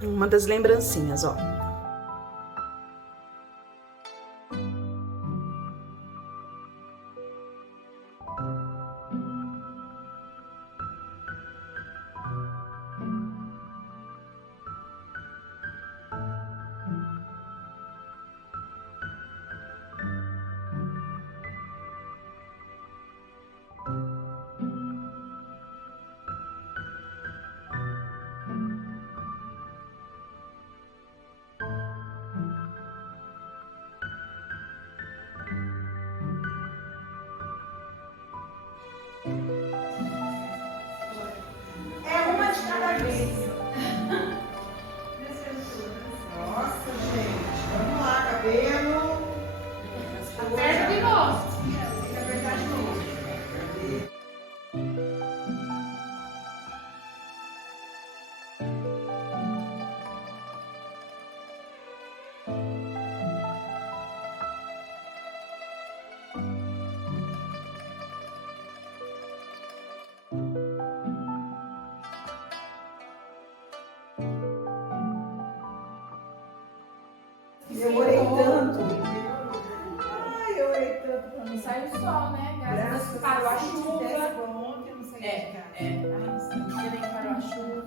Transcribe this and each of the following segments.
Uma das lembrancinhas, ó. É uma de cada vez. Nossa, gente. Vamos lá, cabelo. Aperta de novo. Tem que apertar de novo. Eu orei tanto. Ai, eu orei tanto pra mim. Saiu o sol, né? Graças a Deus parou a chuva. Ontem, eu não saí de casa. Ainda bem que parou a chuva.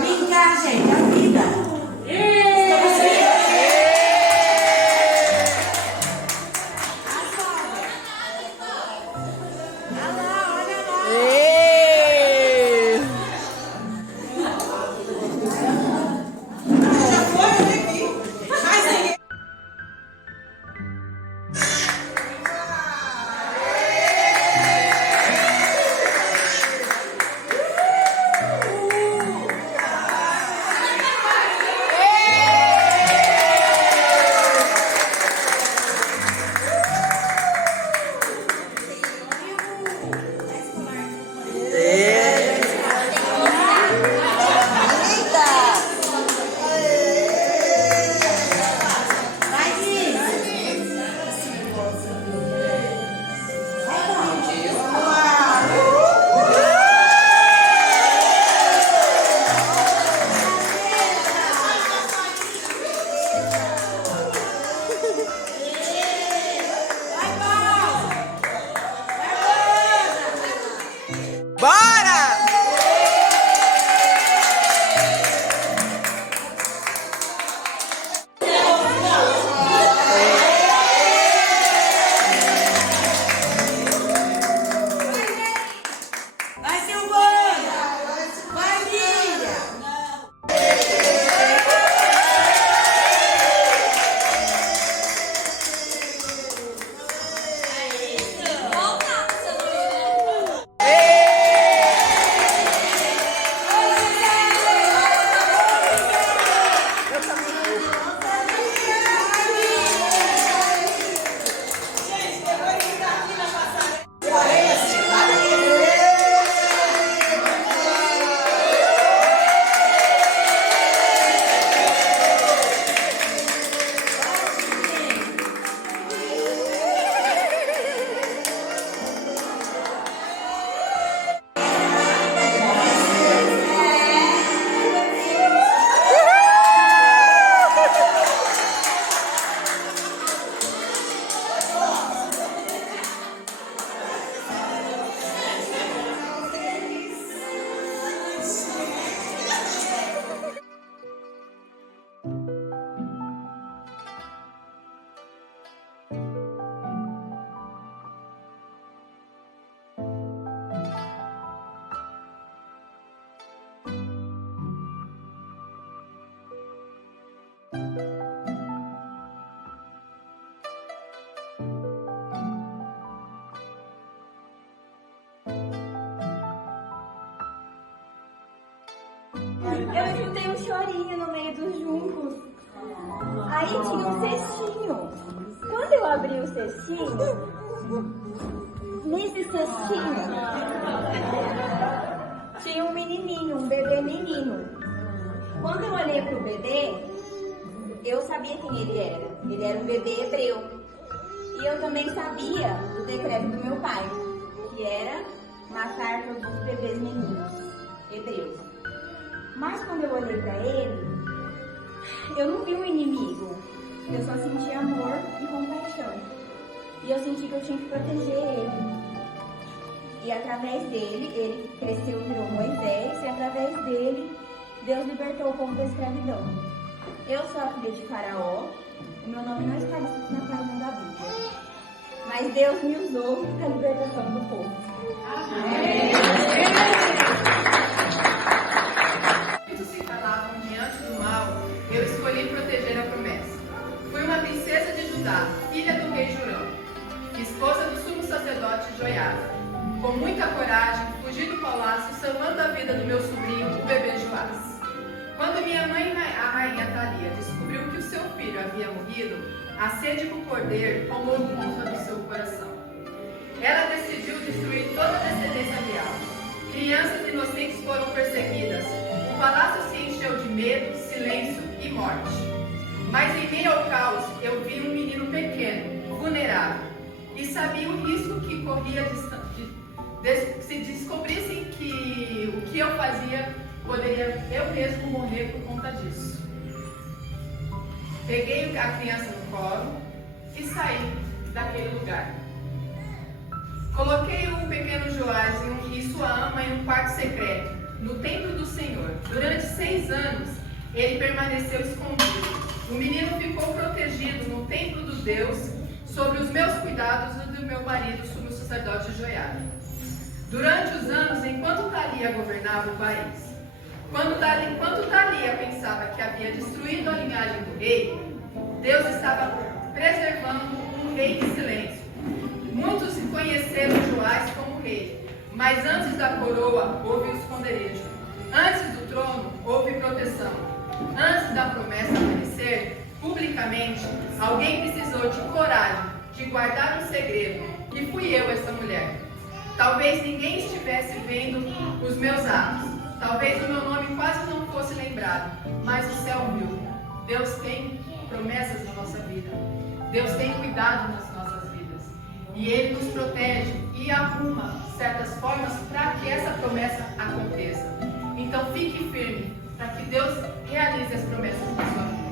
Brincar, gente, a vida. Aí tinha um cestinho. Quando eu abri o cestinho, nesse cestinho tinha um menininho, um bebê menino. Quando eu olhei pro bebê, eu sabia quem ele era. Ele era um bebê hebreu. E eu também sabia do decreto do meu pai, que era matar todos os bebês meninos hebreus. Mas quando eu olhei para ele, eu não vi um inimigo. Eu só senti amor e compaixão. E eu senti que eu tinha que proteger ele. E através dele, ele cresceu e virou Moisés. E através dele, Deus libertou o povo da escravidão. Eu sou a filha de Faraó. O meu nome não está escrito na página da Bíblia. Mas Deus me usou para a libertação do povo. Amém. Muitos se calavam diante do mal, eu escolhi proteger a promessa. Fui uma princesa de Judá, filha do rei Jorão, esposa do sumo sacerdote Joiada. Com muita coragem, fugi do palácio, salvando a vida do meu sobrinho, o bebê Joás. Quando minha mãe, a rainha Thalia, descobriu que o seu filho havia morrido, a sede por poder tomou conta do seu coração. Ela decidiu destruir toda a descendência real. Crianças inocentes foram perseguidas. O palácio se encheu de medo, silêncio e morte. Mas em meio ao caos, eu vi um menino pequeno, vulnerável, e sabia o risco que corria se descobrissem que o que eu fazia, poderia eu mesmo morrer por conta disso. Peguei a criança no colo e saí daquele lugar. Coloquei o pequeno Joás e sua ama em um quarto secreto, no templo do Senhor. Durante 6 anos, ele permaneceu escondido. O menino ficou protegido no templo do Deus, sob os meus cuidados e do meu marido, sumo sacerdote Joiada. Durante os anos, enquanto Thalia governava o país, enquanto Thalia pensava que havia destruído a linhagem do rei, Deus estava preservando um rei em silêncio. Muitos conheceram Joás como rei, mas antes da coroa houve o esconderijo. Antes do trono houve proteção. Antes da promessa aparecer publicamente, alguém precisou de coragem de guardar um segredo, e fui eu essa mulher. Talvez ninguém estivesse vendo os meus atos. Talvez o meu nome quase não fosse lembrado, mas o céu viu. Deus tem promessas na nossa vida. Deus tem cuidado nas nossas vidas. E Ele nos protege e arruma certas formas para que essa promessa aconteça. Então fique firme para que Deus realize as promessas na sua vida.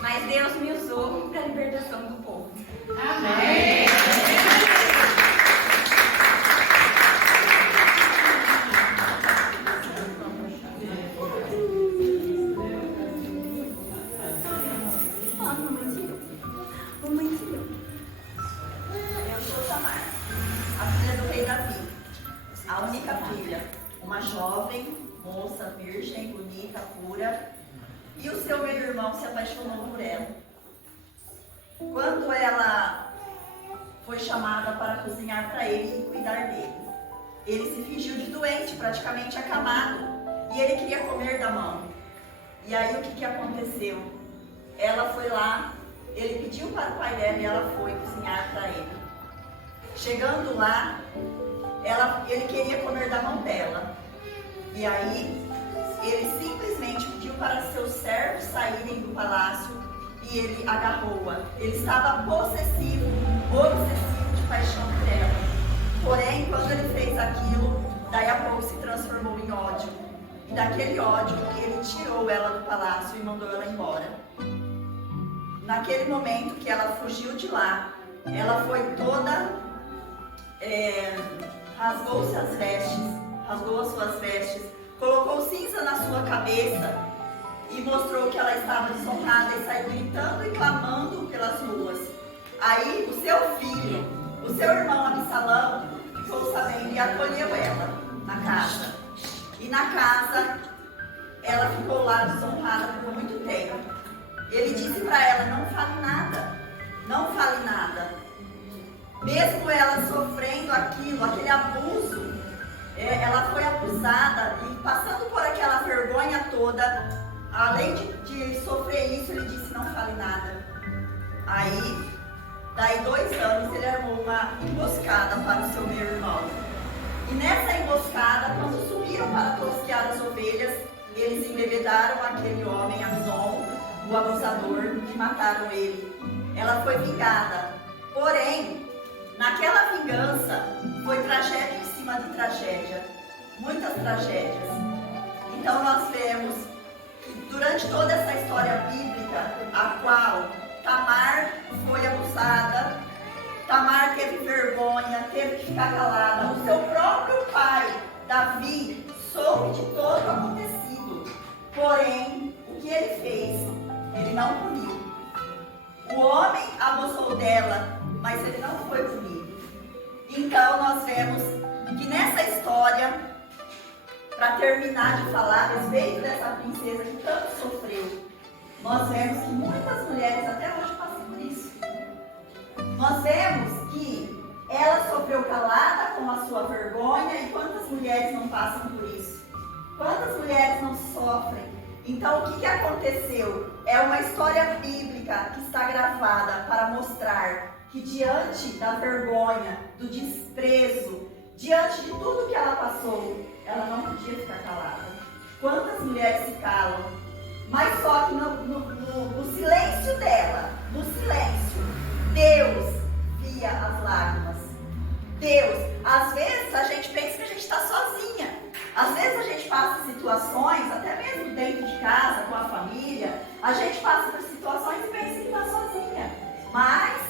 Mas Deus me usou para a libertação do povo. Amém. a única filha, uma jovem, moça, virgem, bonita, pura, e o seu meio-irmão se apaixonou por ela. Quando ela foi chamada para cozinhar para ele e cuidar dele, ele se fingiu de doente, praticamente acamado, e ele queria comer da mão. E aí o que aconteceu? Ela foi lá, ele pediu para o pai dela e ela foi cozinhar para ele. Chegando lá, ele queria comer da mão dela. E aí, ele simplesmente pediu para seus servos saírem do palácio e ele agarrou-a. Ele estava possessivo, obsessivo de paixão por ela. Porém, quando ele fez aquilo, daí a pouco se transformou em ódio. E daquele ódio, ele tirou ela do palácio e mandou ela embora. Naquele momento que ela fugiu de lá, ela foi toda... rasgou-se as vestes, rasgou as suas vestes, colocou cinza na sua cabeça e mostrou que ela estava desonrada e saiu gritando e clamando pelas ruas. Aí o seu filho, o seu irmão Absalão, ficou sabendo e acolheu ela na casa. E na casa ela ficou lá desonrada por muito tempo. Ele disse para ela: não fale nada, não fale nada. Mesmo ela sofrendo aquilo, aquele abuso, ela foi abusada e passando por aquela vergonha toda, além de sofrer isso, ele disse: não fale nada. Aí, daí 2 anos, ele armou uma emboscada para o seu meio-irmão. E nessa emboscada, quando subiram para tosquear as ovelhas, eles embebedaram aquele homem, Amnon, o abusador, e mataram ele. Ela foi vingada. Porém, naquela vingança, foi tragédia em cima de tragédia. Muitas tragédias. Então nós vemos que durante toda essa história bíblica, a qual Tamar foi abusada, Tamar teve vergonha, teve que ficar calada. O seu próprio pai, Davi, soube de todo o acontecido. Porém, o que ele fez? Ele não puniu. O homem abusou dela, mas ele não foi punido. Então nós vemos que nessa história, para terminar de falar a respeito dessa princesa que tanto sofreu, nós vemos que muitas mulheres até hoje passam por isso. Nós vemos que ela sofreu calada com a sua vergonha, e quantas mulheres não passam por isso? Quantas mulheres não sofrem? Então o que aconteceu? É uma história bíblica que está gravada para mostrar que diante da vergonha, do desprezo, diante de tudo que ela passou, ela não podia ficar calada. Quantas mulheres se calam? Mas só que no silêncio dela, no silêncio, Deus via as lágrimas. Deus, às vezes a gente pensa que a gente está sozinha. Às vezes a gente passa situações, até mesmo dentro de casa, com a família, a gente passa por situações e pensa que está sozinha. Mas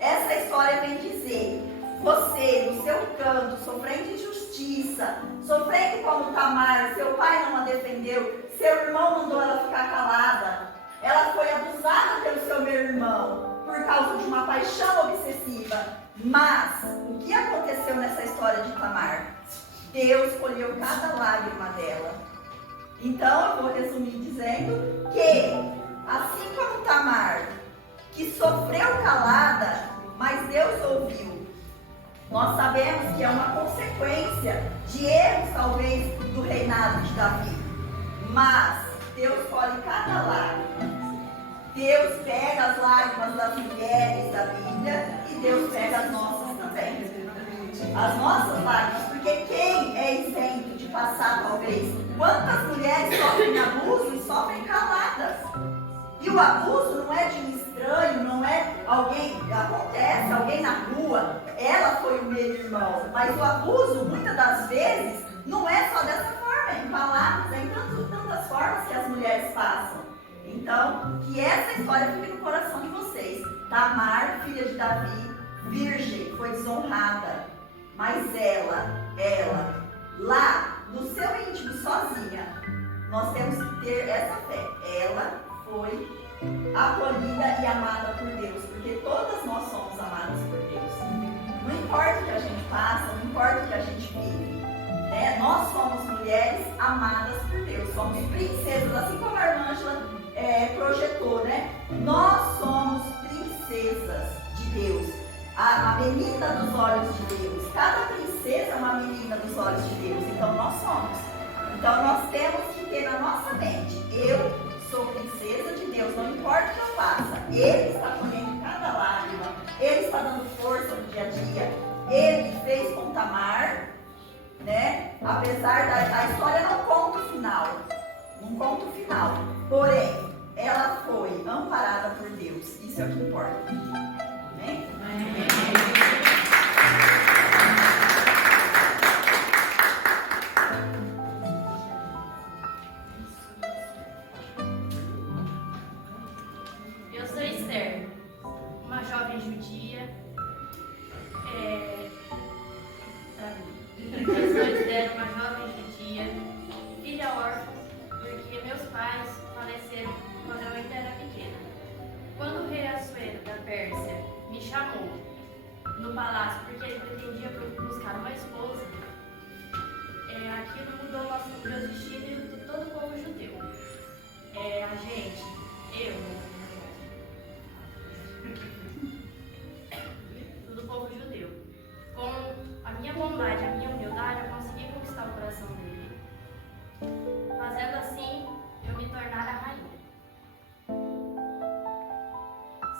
essa história vem dizer: você, no seu canto, sofrendo injustiça, sofrendo como Tamar, seu pai não a defendeu, seu irmão mandou ela ficar calada, ela foi abusada pelo seu meio-irmão por causa de uma paixão obsessiva. Mas o que aconteceu nessa história de Tamar? Deus colheu cada lágrima dela. Então eu vou resumir dizendo que, assim como Tamar, que sofreu calada, mas Deus ouviu. Nós sabemos que é uma consequência de erros, talvez, do reinado de Davi. Mas Deus colhe cada lágrima. Deus pega as lágrimas das mulheres da Bíblia e Deus pega as nossas também. As nossas lágrimas, porque quem é isento de passar, talvez? Quantas mulheres sofrem abuso e sofrem caladas? E o abuso não é de um estranho, não é alguém, acontece, alguém na rua, ela foi o meio-irmão. Mas o abuso, muitas das vezes, não é só dessa forma, é em palavras, é em tantas formas que as mulheres passam. Então, que essa história fique no coração de vocês. Tamar, filha de Davi, virgem, foi desonrada. Mas ela, lá no seu íntimo, sozinha, nós temos que ter essa fé. Ela foi acolhida e amada por Deus, porque todas nós somos amadas por Deus. Não importa o que a gente passa, não importa o que a gente vive, mulheres amadas por Deus. Somos princesas, assim como a irmã Ângela projetou, né? Nós somos princesas de Deus. A menina dos olhos de Deus. Cada princesa é uma menina dos olhos de Deus. Então nós somos. Então nós temos que ter na nossa mente: eu sou princesa de Deus, não importa o que eu faça. Ele está colhendo cada lágrima. Ele está dando força no dia a dia. Ele fez com Tamar, né? Apesar a história não conta o final. Não conta o final. Porém, ela foi amparada por Deus. Isso é o que importa. Amém? Eu sou Esther, uma jovem judia. Filha órfã, porque meus pais faleceram quando eu ainda era pequena. Quando o rei Assuero da Pérsia me chamou no palácio porque ele pretendia buscar uma esposa, aquilo mudou meu destino e de todo o povo judeu. Do povo judeu. Com a minha bondade, a minha humildade, eu consegui conquistar o coração dele. Fazendo assim, eu me tornar a rainha.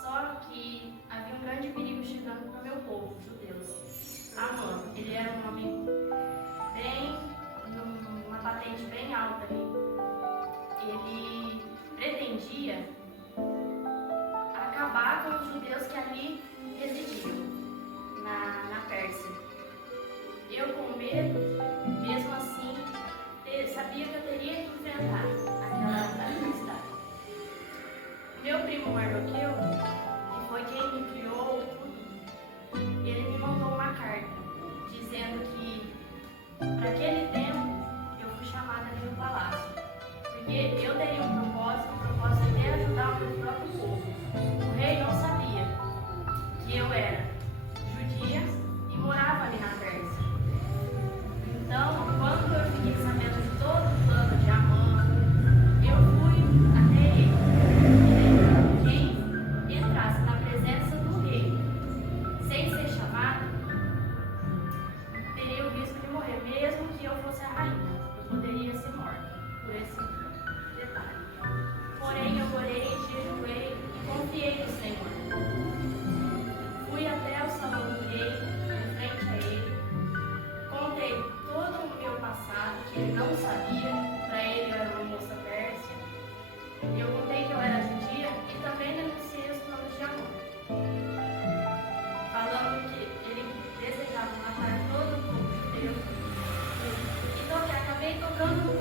Só que havia um grande perigo chegando para o meu povo, judeus. Amã, ele era um homem numa patente bem alta ali. Ele pretendia acabar com os judeus que ali residiam, na Pérsia. Eu, com medo, mesmo assim, sabia que eu teria que enfrentar aquela adversidade. Meu primo Mardoqueu, que foi quem me criou, ele me mandou uma carta dizendo que, para aquele tempo, eu fui chamada ali no palácio. Porque eu teria um propósito de ajudar o meu próprio povo. O rei não sabia que eu era judia e morava ali na Pérsia. Então, quando eu fiquei sabendo de todo o plano de Amã, eu fui até ele. Quem entrasse na presença do rei sem ser chamado, teria o risco de morrer, mesmo que eu fosse a rainha. Eu poderia ser morta por esse detalhe. Porém, eu orei, jejuei e confiei no Senhor. Fui até o salão do rei, em frente a ele, contei todo o meu passado, que ele não sabia, para ele eu era uma moça pérsia. Eu contei que eu era judia e também denunciei os planos de Amã, falando que ele desejava matar todo o povo judeu. E acabei tocando